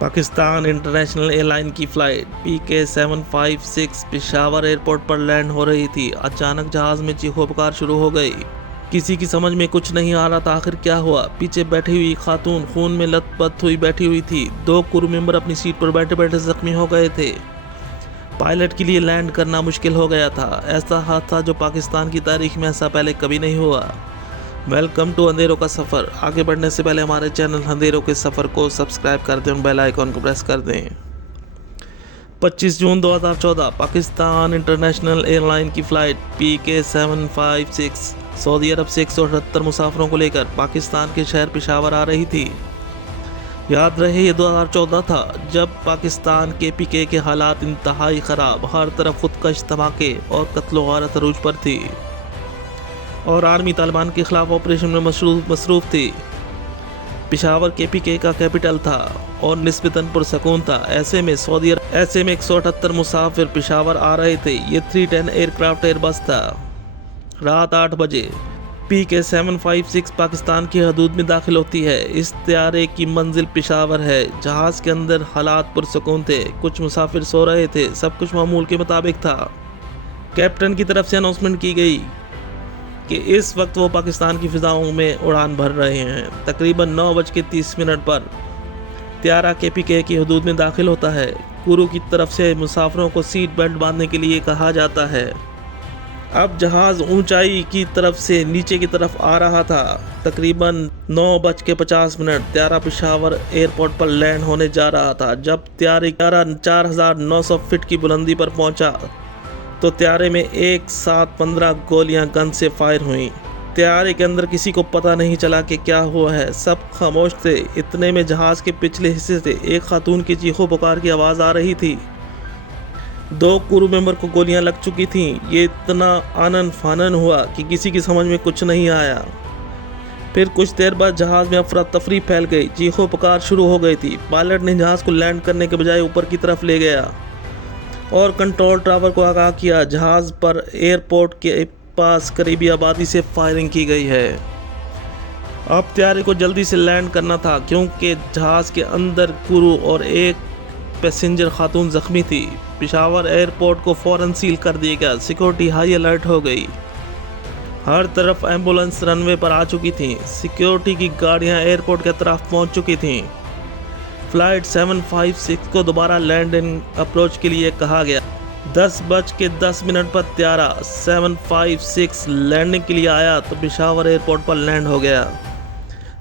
Pakistan international airline की flight PK-756 Peshawar airport पर land हो रही थी। अचानक जहाज़ में चीखोपुकार शुरू हो गई। किसी की समझ में कुछ नहीं आ रहा था आखिर क्या हुआ। पीछे बैठी हुई खातून खून में लथपथ हुई बैठी हुई थी। 2 क्रू मेंबर अपनी सीट पर बैठे बैठे जख्मी हो गए थे। पायलट के लिए लैंड करना मुश्किल हो गया था। ऐसा हादसा जो पाकिस्तान की तारीख में ऐसा पहले कभी नहीं हुआ। वेलकम टू अंधेरों का सफ़र। आगे बढ़ने से पहले हमारे चैनल अंधेरों के सफ़र को सब्सक्राइब कर दें और बेल आइकॉन को प्रेस कर दें। 25 जून 2014 पाकिस्तान इंटरनेशनल एयरलाइन की फ़्लाइट PK-756 सऊदी अरब से 178 मुसाफिरों को लेकर पाकिस्तान के शहर पेशावर आ रही थी। याद रहे ये 2014 था जब पाकिस्तान के PK के हालात इंतहाई ख़राब, हर तरफ खुदकश धमाके और कत्ल गारत अरूज पर थी और आर्मी तालिबान के खिलाफ ऑपरेशन में मसरूफ़ थी। पेशावर PK का कैपिटल था और निस्बतन पुरसकून था। ऐसे में 178 मुसाफिर पेशावर आ रहे थे। ये 310 एयरक्राफ्ट एयरबस था। रात 8 बजे PK-756 पाकिस्तान की हदूद में दाखिल होती है। इस तैयारे की मंजिल पेशावर है। जहाज़ के अंदर हालात पुरसकून थे। कुछ मुसाफिर सो रहे थे। सब कुछ मामूल के मुताबिक था। कैप्टन की तरफ से अनाउंसमेंट की गई कि इस वक्त वो पाकिस्तान की फ़िज़ाओं में उड़ान भर रहे हैं। तकरीबन 9:30 पर त्यारा PK की हदूद में दाखिल होता है। क्रू की तरफ से मुसाफिरों को सीट बेल्ट बांधने के लिए कहा जाता है। अब जहाज़ ऊंचाई की तरफ से नीचे की तरफ आ रहा था। तकरीबन 9:50 त्यारा पेशावर एयरपोर्ट पर लैंड होने जा रहा था। जब त्यारा 4900 फीट की बुलंदी पर पहुंचा तो त्यारे में एक साथ 15 गोलियां गन से फायर हुईं। त्यारे के अंदर किसी को पता नहीं चला कि क्या हुआ है। सब खामोश थे। इतने में जहाज़ के पिछले हिस्से से एक खातून की चीखों पुकार की आवाज़ आ रही थी। 2 क्रू मेंबर को गोलियां लग चुकी थीं। ये इतना आनन फानन हुआ कि किसी की समझ में कुछ नहीं आया। फिर कुछ देर बाद जहाज़ में अफरा तफरी फैल गई। चीखों पुकार शुरू हो गई थी। पायलट ने जहाज़ को लैंड करने के बजाय ऊपर की तरफ ले गया और कंट्रोल टावर को आगाह किया। जहाज़ पर एयरपोर्ट के पास करीबी आबादी से फायरिंग की गई है। अब त्यारे को जल्दी से लैंड करना था क्योंकि जहाज़ के अंदर क्रू और एक पैसेंजर खातून ज़ख्मी थी। पेशावर एयरपोर्ट को फ़ौरन सील कर दिया गया। सिक्योरिटी हाई अलर्ट हो गई। हर तरफ एम्बुलेंस रनवे पर आ चुकी थीं। सिक्योरिटी की गाड़ियां एयरपोर्ट के तरफ पहुंच चुकी थीं। फ़्लाइट 756 को दोबारा लैंडिंग अप्रोच के लिए कहा गया। 10:10 पर त्यारा 756 लैंडिंग के लिए आया तो पेशावर एयरपोर्ट पर लैंड हो गया।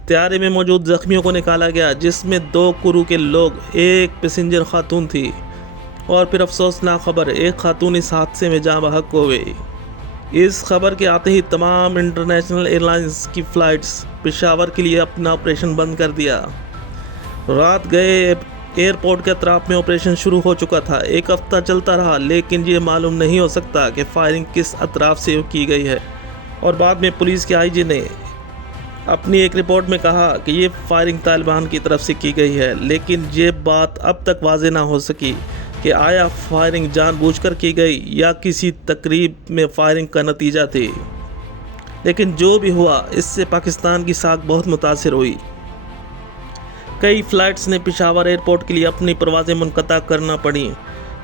त्यारे में मौजूद ज़ख्मियों को निकाला गया, जिसमें 2 क्रू के लोग, एक पैसेंजर खातून थी। और फिर अफसोसनाक खबर, एक खातून इस हादसे में जाँ बहक हो गई। इस खबर के आते ही तमाम इंटरनेशनल एयरलाइंस की फ़्लाइट्स पेशावर के लिए अपना ऑपरेशन बंद कर दिया। रात गए एयरपोर्ट के अतराफ में ऑपरेशन शुरू हो चुका था। एक हफ्ता चलता रहा, लेकिन ये मालूम नहीं हो सकता कि फायरिंग किस अतराफ से की गई है। और बाद में पुलिस के IG ने अपनी एक रिपोर्ट में कहा कि ये फायरिंग तालिबान की तरफ से की गई है, लेकिन ये बात अब तक वाज़ेह ना हो सकी कि आया फायरिंग जानबूझकर की गई या किसी तकरीब में फायरिंग का नतीजा थी। लेकिन जो भी हुआ, इससे पाकिस्तान की साख बहुत मुतासिर हुई। कई फ़्लाइट्स ने पेशावर एयरपोर्ट के लिए अपनी परवाज़ें मुनक़ता करना पड़ी,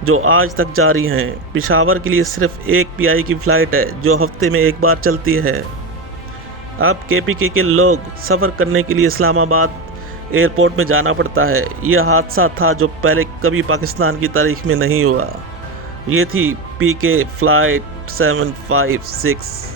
जो आज तक जारी हैं। पेशावर के लिए सिर्फ एक PI की फ़्लाइट है जो हफ्ते में एक बार चलती है। अब PK के लोग सफ़र करने के लिए इस्लामाबाद एयरपोर्ट में जाना पड़ता है। यह हादसा था जो पहले कभी पाकिस्तान की तारीख में नहीं हुआ। ये थी PK फ़्लाइट 756।